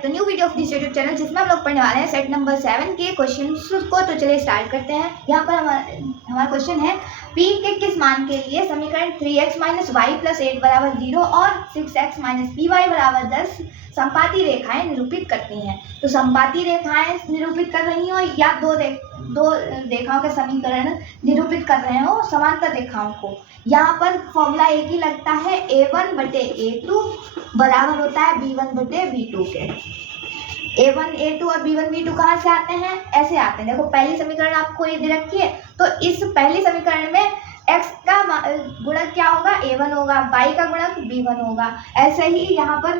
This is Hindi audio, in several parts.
Back to new video of this YouTube channel, जिसमें हम लोग पढ़ने वाले हैं सेट नंबर 7 के क्वेश्चन को। तो चलिए स्टार्ट करते हैं। यहाँ पर हमारा क्वेश्चन है, p के किस मान के लिए समीकरण 3x - y + 8 = 0 और 6x - py = 10 संपाती रेखाएं निरूपित करती हैं। तो संपाती रेखाएं निरूपित कर रही हो या दो रेखाओं के समीकरण निरूपित कर रहे हो समांतर रेखाओं को। यहाँ पर फॉर्मूला एक ही लगता है, a1/a2 बराबर होता है b1/b2 के। a1 a2 और b1 b2 कहाँ से आते हैं? ऐसे आते हैं। देखो पहली समीकरण आपको ये दे रखी है, तो इस पहली समीकरण में x का गुणक क्या होगा? a1 होगा, y का गुणक b1 होगा। ऐसे ही यहाँ पर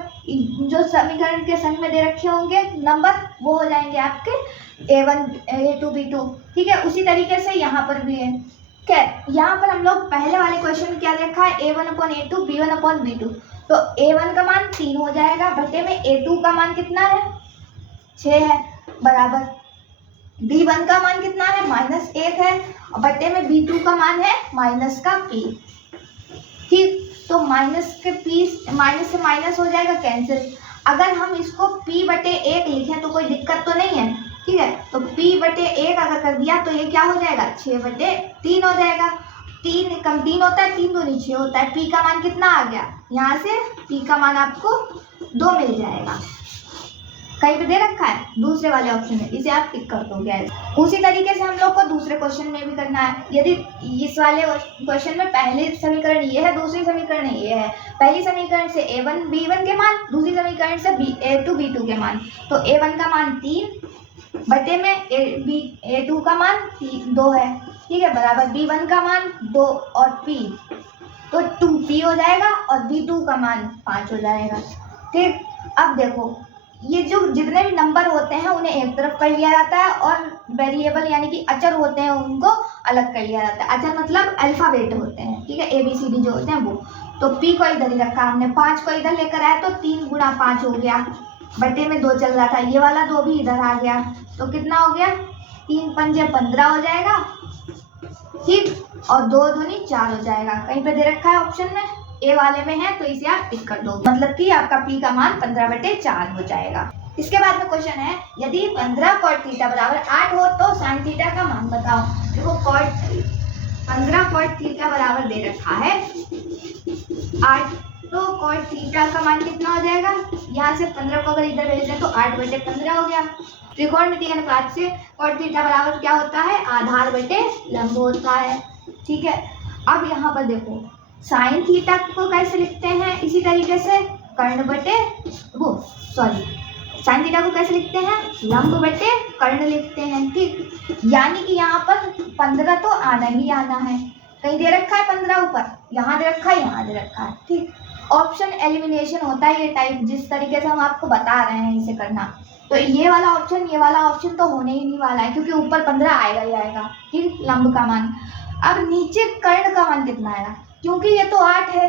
जो समीकरण के संग में दे रखे होंगे नंबर, वो हो जाएंगे आपके a1 a2 b2। ठीक है, उसी तरीके से यहाँ पर भी है। यहाँ पर हम लोग पहले वाले क्वेश्चन क्या देखा है, a1/a2 b1/b2। तो a1 का मान 3 हो जाएगा, बटे में a2 का मान कितना है? 6 है, बराबर b1 का मान कितना है? -1 है, और बटे में b2 का मान है माइनस का p। ठीक, तो माइनस से माइनस हो जाएगा कैंसिल। अगर हम इसको p/1 लिखें तो कोई दिक्कत तो नहीं है। ठीक है, तो p/1 अगर कर दिया तो ये क्या हो जाएगा? 6/3 हो जाएगा। 3 कम 3 होता है, 3 दूनी 6 होता है। p का मान कितना आ गया? यहाँ से p का मान आपको 2 मिल जाएगा। कहीं पे दे रखा है दूसरे वाले ऑप्शन में, इसे आप टिक कर दोगे। उसी तरीके से हम लोग को दूसरे क्वेश्चन में भी करना है। यदि इस वाले क्वेश्चन में पहली समीकरण ये है, दूसरी समीकरण ये है। पहली समीकरण से a1 b1 के मान, दूसरी समीकरण से a2 b2 के मान। तो a1 का मान 3 बटे में a2 का मान 2 है। ठीक है, बराबर b1 का मान 2 और p, तो 2p हो जाएगा और b2 का मान 5 हो जाएगा। ठीक, अब देखो ये जो जितने भी नंबर होते हैं उन्हें एक तरफ कर लिया जाता है, और वेरिएबल यानी कि अचर होते हैं उनको अलग कर लिया जाता है। अचर मतलब अल्फाबेट होते हैं। ठीक है, ABCD जो होते हैं वो। तो p को इधर ही रखा हमने, 5 को इधर लेकर आए तो 3 × 5 हो गया, बटे में 2 चल रहा था, ये वाला 2 भी इधर आ गया, तो कितना हो गया? 3 × 5 = 15 हो जाएगा। ठीक, और 2 दूनी 4 हो जाएगा। कहीं पे दे रखा है ऑप्शन में, ए वाले में है, तो इसे आप टिक कर दो, मतलब कि आपका p का मान 15/4 हो जाएगा। इसके बाद में क्वेश्चन है, यदि 15 cot θ = 8 हो तो sin θ का मान बताओ। देखो 15 cot θ बराबर दे रखा है 8, तो cot θ का मान कितना हो जाएगा? यहाँ से 15 को अगर इधर भेज दें तो 8/15 हो गया। त्रिकोणमितीय अनुपात से cot θ बराबर क्या होता है? आधार बटे लंब होता है। ठीक है, अब यहाँ पर देखो साइन थीटा को कैसे लिखते हैं? इसी तरीके से साइन थीटा को कैसे लिखते हैं? लंब बटे कर्ण लिखते हैं। ठीक, यानी कि यहाँ पर 15 तो आना ही आना है। कहीं दे रखा है 15 ऊपर, यहाँ दे रखा है, यहाँ दे रखा है। ठीक, ऑप्शन एलिमिनेशन होता है ये टाइप, जिस तरीके से हम आपको बता रहे हैं इसे करना। तो ये वाला ऑप्शन तो होने ही नहीं वाला है, क्योंकि ऊपर 15 आएगा ही आएगा। ठीक, लंब का मान। अब नीचे कर्ण का मान कितना आएगा? क्योंकि ये तो 8 है,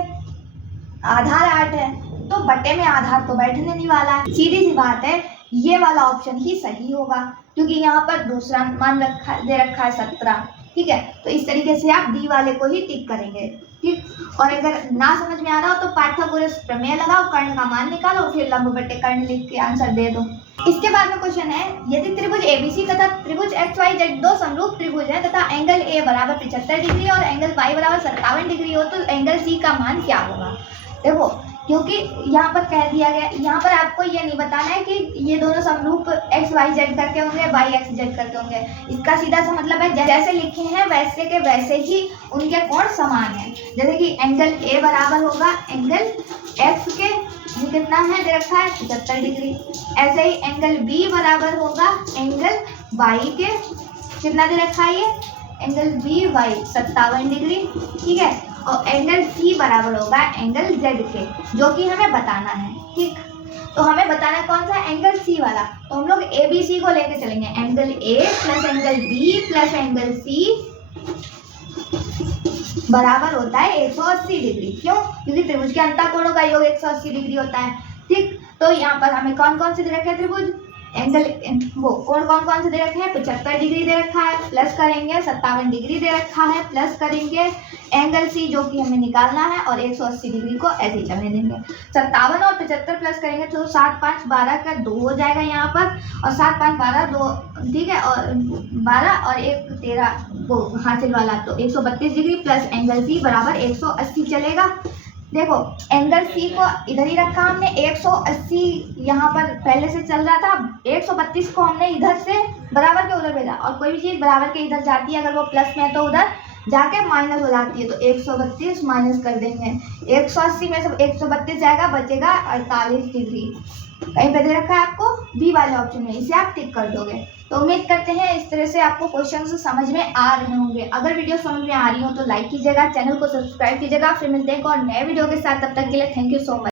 आधार 8 है, तो बटे में आधार तो बैठने नहीं वाला है। सीधी सी बात है, ये वाला ऑप्शन ही सही होगा, क्योंकि यहाँ पर दूसरा मान दे रखा है 17। ठीक है, तो इस तरीके से आप डी वाले को ही टिक करेंगे। ठीक, और अगर ना समझ में आ रहा हो तो पाइथागोरस प्रमेय लगाओ, कर्ण का मान निकालो, फिर लंब बटे कर्ण लिख के आंसर दे दो। इसके बाद में क्वेश्चन है, यदि त्रिभुज ABC तथा त्रिभुज XYZ दो समरूप त्रिभुज हैं तथा एंगल A = 75 डिग्री और एंगल Y = 57 डिग्री हो, तो एंगल C का मान क्या होगा? देखो, क्योंकि यहाँ पर कह दिया गया, यहाँ पर आपको ये नहीं बताना है कि ये दोनों समरूप XYZ करके होंगे, YXZ करके होंगे। इसका सीधा सा मतलब है जैसे लिखे हैं वैसे के वैसे ही उनके कोण समान है। जैसे कि एंगल A बराबर होगा एंगल X के, ये कितना है दे रखा है? 75 डिग्री। ऐसे ही एंगल B बराबर होगा एंगल Y के, कितना दे रखा है? ये एंगल BY 57 डिग्री। ठीक है, और एंगल C बराबर होगा एंगल Z के, जो कि हमें बताना है। ठीक, तो हमें बताना है कौन सा? एंगल C वाला। तो हम लोग ABC को लेके चलेंगे, angle A + angle B + angle C बराबर होता है 180 डिग्री। क्यों? क्योंकि त्रिभुज के अंतःकोणों का योग 180 डिग्री होता है। ठीक, तो यहाँ पर हमें कौन कौन से दे रखे हैं त्रिभुज? एंगल वो कोण कौन कौन से दे रखे हैं? 75 डिग्री दे रखा है, प्लस करेंगे 57 डिग्री दे रखा है, प्लस करेंगे एंगल सी जो कि हमें निकालना है और 180 डिग्री को ऐसे ही चलने देंगे। 57 और 75 प्लस करेंगे तो 7 5 12 का 2 हो जाएगा यहाँ पर, और 7 5 12 2, ठीक है, और 12 और 1 13 वो हासिल वाला, तो 132 डिग्री प्लस एंगल सी बराबर 180 चलेगा। देखो एंगल सी को इधर ही रखा हमने, 180 यहाँ पर पहले से चल रहा था, 132 को हमने इधर से बराबर के उधर भेजा, और कोई भी चीज़ बराबर के इधर जाती है अगर वो प्लस में है तो उधर जाके माइनस हो जाती है, तो 132 माइनस कर देंगे, 180 में से 132 जाएगा, बचेगा 48 डिग्री। कहीं पे दे रखा है आपको बी वाले ऑप्शन में, इसे आप टिक कर दोगे। तो उम्मीद करते हैं इस तरह से आपको क्वेश्चन समझ में आ रहे होंगे। अगर वीडियो समझ में आ रही हो तो लाइक कीजिएगा, चैनल को सब्सक्राइब कीजिएगा। फिर मिलते हैं एक और नए वीडियो के साथ, तब तक के लिए थैंक यू सो मच।